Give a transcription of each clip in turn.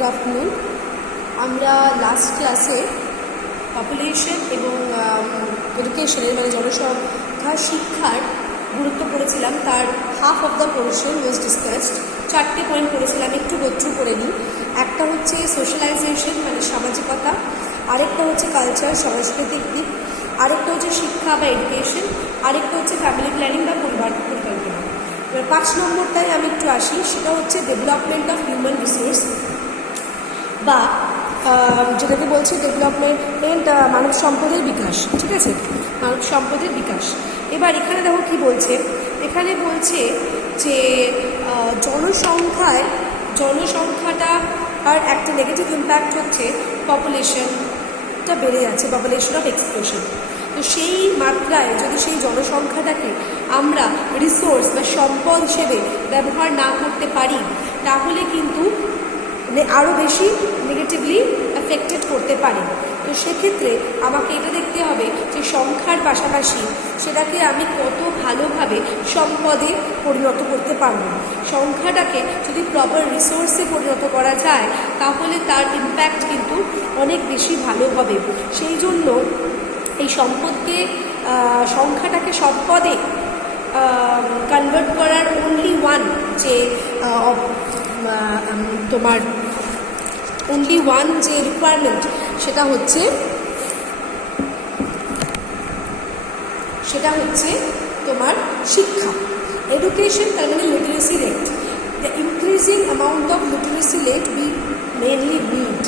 Good afternoon. আমরা last ক্লাসে population এবং এডুকেশনের মানে জনসংখ্যা শিক্ষার গুরুত্ব পড়েছিলাম। তার half of the portion was discussed. 4টে পয়েন্ট পড়েছিলাম, একটু গোত্র করে নিই। একটা হচ্ছে সোশ্যালাইজেশন মানে সামাজিকতা, আরেকটা হচ্ছে কালচার সাংস্কৃতিক দিক, আরেকটা হচ্ছে শিক্ষা বা এডুকেশন, আরেকটা হচ্ছে ফ্যামিলি প্ল্যানিং বা পরিবার পরিকল্পনা। এবার 5 নম্বরটায় আমি একটু আসি, সেটা হচ্ছে ডেভেলপমেন্ট অফ হিউম্যান রিসোর্স বা যেটাকে বলছি ডেভেলপমেন্ট মানব সম্পদের বিকাশ। ঠিক আছে, মানব সম্পদের বিকাশ। এবার এখানে দেখো কি বলছে, এখানে বলছে যে জনসংখ্যাটা আর একটা নেগেটিভ ইম্প্যাক্ট হচ্ছে পপুলেশনটা বেড়ে যাচ্ছে, পপুলেশন অফ এক্সপ্লোশন। তো সেই মাত্রায় যদি সেই জনসংখ্যাটাকে আমরা রিসোর্স বা সম্পদ হিসেবে ব্যবহার না করতে পারি, তাহলে কিন্তু আরও বেশি নেগেটিভলি এফেক্টেড করতে পারে। তো সেক্ষেত্রে আমাকে এটা দেখতে হবে যে সংখ্যার পাশাপাশি সেটাকে আমি কত ভালোভাবে সম্পদে পরিণত করতে পারব। সংখ্যাটাকে যদি প্রপার রিসোর্সে পরিণত করা যায়, তাহলে তার ইম্প্যাক্ট কিন্তু অনেক বেশি ভালো হবে। সেই জন্য এই সংখ্যাটাকে সম্পদে কনভার্ট করার অনলি ওয়ান যে রিকোয়ারমেন্ট সেটা হচ্ছে তোমার শিক্ষা, এডুকেশন, তার মানে literacy rate. The increasing amount of literacy rate we mainly need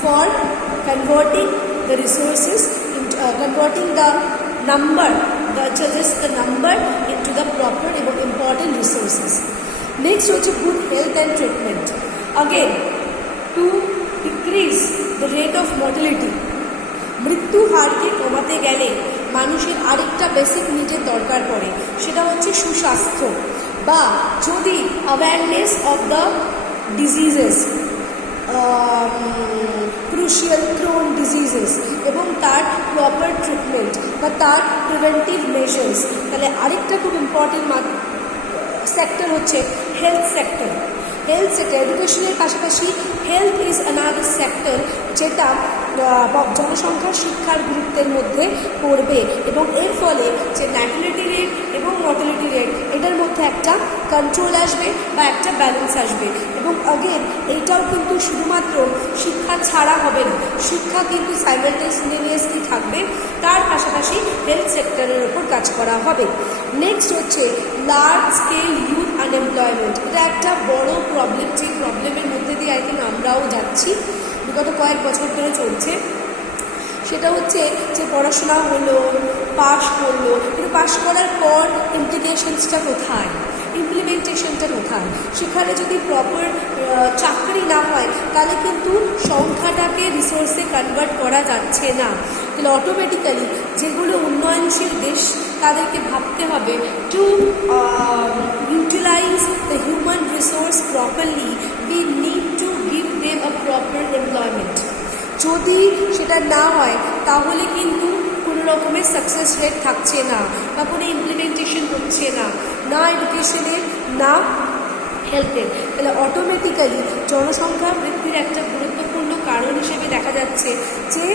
for converting the resources into converting the number into the proper এবং important resources. Next হচ্ছে good health and treatment. Again, to decrease the rate of mortality, মৃত্যু হারকে কমাতে গেলে মানুষের আরেকটা basic নিডের দরকার পড়ে, সেটা হচ্ছে সুস্বাস্থ্য বা যদি awareness of the diseases, crucial Crohn diseases এবং তার প্রপার ট্রিটমেন্ট বা তার প্রিভেন্টিভ মেজার্স। তাহলে আরেকটা খুব ইম্পর্টেন্ট সেক্টর হচ্ছে হেলথ সেক্টর। এডুকেশনের পাশাপাশি হেলথ ইজ অ্যানাদার সেক্টর, যেটা জনসংখ্যার শিক্ষার গুরুত্বের মধ্যে পড়বে এবং এর ফলে যে ন্যাটালিটি রেট এবং মর্টালিটি রেট, এটার মধ্যে একটা কন্ট্রোল আসবে বা একটা ব্যালেন্স আসবে। এবং আগেন এইটাও কিন্তু শুধুমাত্র শিক্ষা ছাড়া হবে না, শিক্ষা কিন্তু সাইমালটেনিয়াসলি থাকবে, তার পাশাপাশি হেলথ সেক্টরের ওপর কাজ করা হবে। নেক্সট হচ্ছে লার্জ স্কেল ইউথ আনএমপ্লয়মেন্ট। এটা একটা বড় প্রবলেম, যে প্রবলেমের মধ্যে দিয়ে আই থিঙ্ক আমরাও যাচ্ছি, বিগত কয়েক বছর ধরে চলছে। সেটা হচ্ছে যে পড়াশোনা হলো, পাশ করলো, কিন্তু পাশ করার পর ইমপ্লিকেশনসটা কোথায়, ইমপ্লিমেন্টেশনটা কোথায়? সেখানে যদি প্রপার চাকরি না হয়, তাহলে কিন্তু সংখ্যাটাকে রিসোর্সে কনভার্ট করা যাচ্ছে না। তাহলে অটোমেটিক্যালি যেগুলো উন্নয়নশীল দেশ, তাদেরকে ভাবতে হবে to utilize the human resource properly, we need to give them a proper employment. যদি সেটা না হয়, তাহলে কিন্তু কোনো রকমের সাকসেস রেট থাকছে না বা কোনো ইমপ্লিমেন্টেশন হচ্ছে না, না এডুকেশনের না হেলথের। তাহলে অটোমেটিক্যালি জনসংখ্যা বৃদ্ধির একটা গুরুত্বপূর্ণ কারণ হিসেবে দেখা যাচ্ছে যে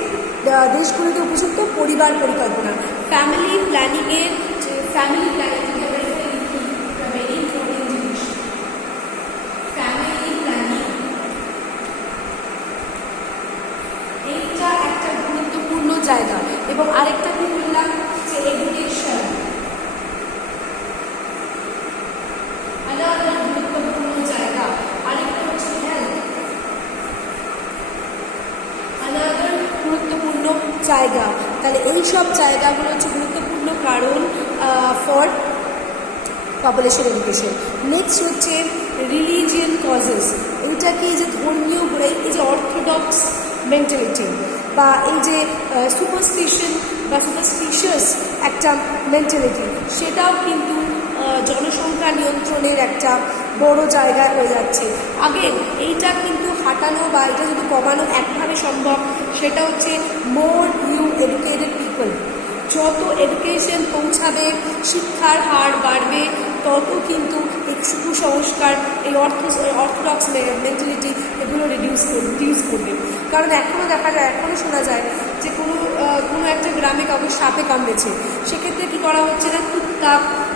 দেশগুলিতে উপযুক্ত পরিবার পরিকল্পনা, ফ্যামিলি প্ল্যানিংয়ের এইটা একটা গুরুত্বপূর্ণ জায়গা। এবং আরেকটা কি বললাম যে এডুকেশন গুরুত্বপূর্ণ জায়গা, আরেকটা হচ্ছে হেলথ গুরুত্বপূর্ণ জায়গা। তাহলে এই সব জায়গাগুলো হচ্ছে গুরুত্বপূর্ণ কারণ ফর পপুলেশন এডুকেশন। নেক্সট হচ্ছে রিলিজিয়ান কজেস। এইটা কি যে ধর্মীয় এই যে অর্থোডক্স মেন্টালিটি বা এই যে সুপারস্টিশিয়াস একটা মেন্টালিটি, সেটাও কিন্তু জনসংখ্যা নিয়ন্ত্রণের একটা বড় জায়গা হয়ে যাচ্ছে। আগে এইটা কিন্তু হাঁটানো বা এটা যদি কমানো একভাবে সম্ভব, সেটা হচ্ছে মোর নিউ এডুকেটেড পিপল। যত এডুকেশন পৌঁছাবে, শিক্ষার হার বাড়বে, তত কিন্তু এই কুসংস্কার, এই অর্থোডক্স মেন্টালিটি এগুলো রিডিউস করবে। কারণ এখনও দেখা যায়, এখনও শোনা যায় যে কোনো একটা গ্রামে কাউকে সাপে কামড়েছে, সেক্ষেত্রে কী করা হচ্ছে না, কুত্তা,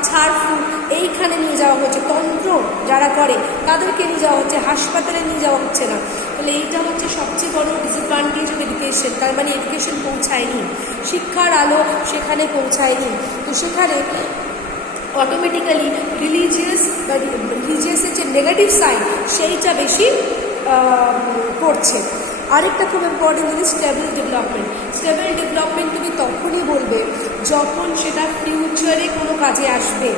ঝাড়ফুঁক এইখানে নিয়ে যাওয়া হচ্ছে, তন্ত্র যারা করে তাদেরকে নিয়ে যাওয়া হচ্ছে, হাসপাতালে নিয়ে যাওয়া হচ্ছে না। তাহলে এইটা হচ্ছে সবচেয়ে বড় ডিসঅ্যাডভান্টেজ অফ এডুকেশন। তার মানে এডুকেশন পৌঁছায়নি, শিক্ষার আলো সেখানে পৌঁছায়নি। তো সেখানে অটোমেটিক্যালি রিলিজিয়াসের যে নেগেটিভ সাইড সেইটা বেশি করছে। আরেকটা খুব ইম্পর্টেন্ট জিনিস, স্টেবল ডেভেলপমেন্ট। স্টেবল ডেভেলপমেন্ট তুমি তখনই বলবে যখন সেটা ফিউচারে কোনো কাজে আসবে।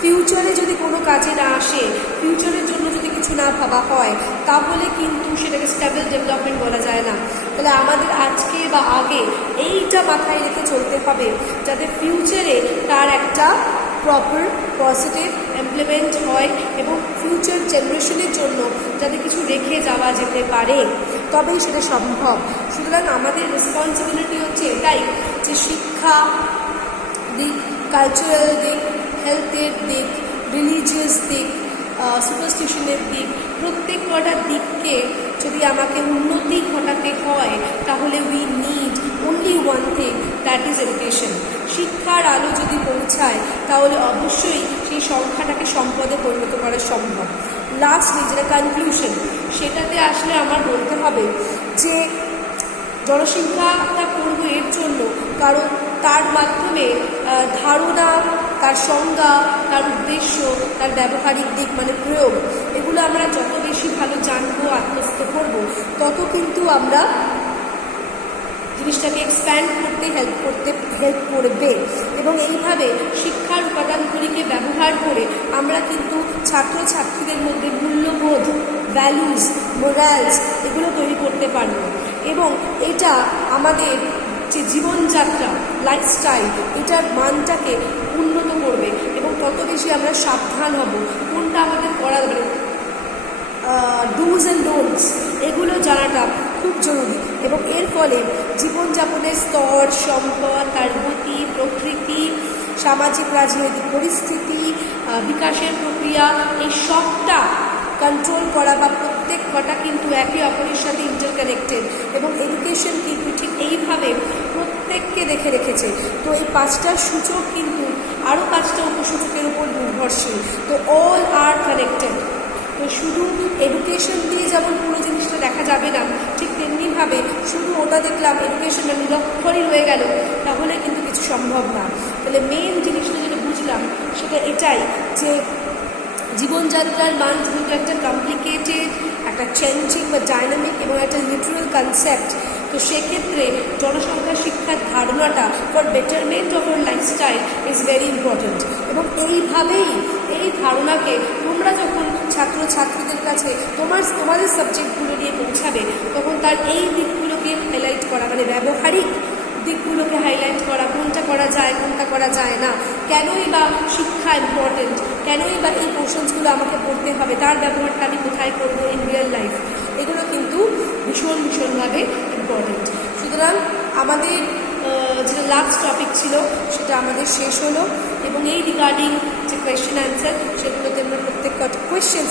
ফিউচারে যদি কোনো কাজে না আসে, ফিউচারের জন্য যদি কিছু না ভাবা হয়, তাহলে কিন্তু সেটাকে স্টেবল ডেভেলপমেন্ট বলা যায় না। তাহলে আমাদের আজকে বা আগে এইটা মাথায় রেখে চলতে হবে, যাতে ফিউচারে তার একটা প্রপার পজিটিভ ইমপ্লিমেন্ট হয় এবং ফিউচার জেনারেশনের জন্য যাতে কিছু রেখে যাওয়া যেতে পারে, তবেই সেটা সম্ভব। সুতরাং আমাদের রেসপন্সিবিলিটি হচ্ছে এটাই যে শিক্ষা দিক, কালচারাল দিক, হেলথের দিক, রিলিজিয়াস দিক, সুপারস্টিশনের দিক, প্রত্যেক কটা দিককে যদি আমাকে উন্নতি ঘটাতে হয়, তাহলে we need only one thing, that is education. শিক্ষার আলো যদি পৌঁছায়, তাহলে অবশ্যই সেই সংখ্যাটাকে সম্পদে পরিণত করা সম্ভব। লাস্টলি যেটা কনক্লুশন, সেটাতে আসলে আমার বলতে হবে যে জনশিক্ষাটা করবো এর জন্য, কারণ তার মাধ্যমে ধারণা, তার সংজ্ঞা, তার উদ্দেশ্য, তার ব্যবহারিক দিক মানে প্রয়োগ, এগুলো আমরা যত বেশি ভালো জানবো, আত্মস্থ করব, তত কিন্তু আমরা জিনিসটাকে এক্সপ্যান্ড করতে হেল্প করবে। এবং এইভাবে শিক্ষার উপাদানগুলিকে ব্যবহার করে আমরা কিন্তু ছাত্রছাত্রীদের মধ্যে মূল্যবোধ, ভ্যালুজ, মোরালস এগুলো তৈরি করতে পারব। এবং এটা আমাদের যে জীবনযাত্রা, লাইফস্টাইল, এটার মানটাকে উন্নত করবে এবং তত বেশি আমরা সাবধান হব কোনটা আমাদের করা যাবে। ডুজ অ্যান্ড ডোন্টস এগুলো জানাটা খুব জরুরি এবং এর ফলে জীবনযাপনের স্তর, সম্পদ, তার গতি, প্রকৃতি, সামাজিক রাজনৈতিক পরিস্থিতি, বিকাশের প্রক্রিয়া, এই সবটা কন্ট্রোল করা বা প্রত্যেক কটা কিন্তু একে অপরের সাথে ইন্টারকানেক্টেড এবং এডুকেশন কিন্তু ঠিক এইভাবে প্রত্যেককে দেখে রেখেছে। তো এই 5টা সূচক কিন্তু আরও 5টা উপসূচকের উপর নির্ভরশীল। তো অল আর কানেক্টেড। তো শুধু এডুকেশন দিয়ে যেমন পুরো জিনিসটা দেখা যাবে না, ঠিক তেমনিভাবে শুধু ওটা দেখলাম এডুকেশন মানে নিরক্ষরই রয়ে গেল, তাহলে কিন্তু কিছু সম্ভব না। তাহলে মেন জিনিসটা যেটা বুঝলাম সেটা এটাই যে জীবনযাত্রার মান যেহেতু একটা কমপ্লিকেটেড, একটা চেঞ্জিং বা ডাইনামিক এবং একটা লিটারাল কনসেপ্ট, তো সেক্ষেত্রে জনসংখ্যা শিক্ষার ধারণাটা for betterment of our lifestyle is very important. এবং এইভাবেই এই ধারণাকে তোমরা যখন ছাত্রছাত্রীদের কাছে তোমাদের সাবজেক্টগুলো নিয়ে পৌঁছাবে, তখন তার এই দিকগুলোকে হাইলাইট করা, মানে ব্যবহারিক দিকগুলোকে হাইলাইট করা, কোনটা করা যায়, কোনটা করা যায় না, কেনই বা শিক্ষা ইম্পর্টেন্ট, কেনই বা এই পোর্শনসগুলো আমাকে পড়তে হবে, তার ব্যবহারটা আমি কোথায় করবো ইন রিয়েল লাইফ, এগুলো কিন্তু ভীষণভাবে ইম্পর্টেন্ট। সুতরাং আমাদের যেটা লাস্ট টপিক ছিল সেটা আমাদের শেষ হলো এবং এই রিগার্ডিং যে কোয়েশ্চেন অ্যান্সার সেগুলোতে আমরা প্রত্যেক কোয়েশ্চেন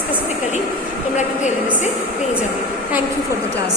স্পেসিফিক্যালি তোমরা কিন্তু এলএমএসে পেয়ে যাবে। Thank you for the class.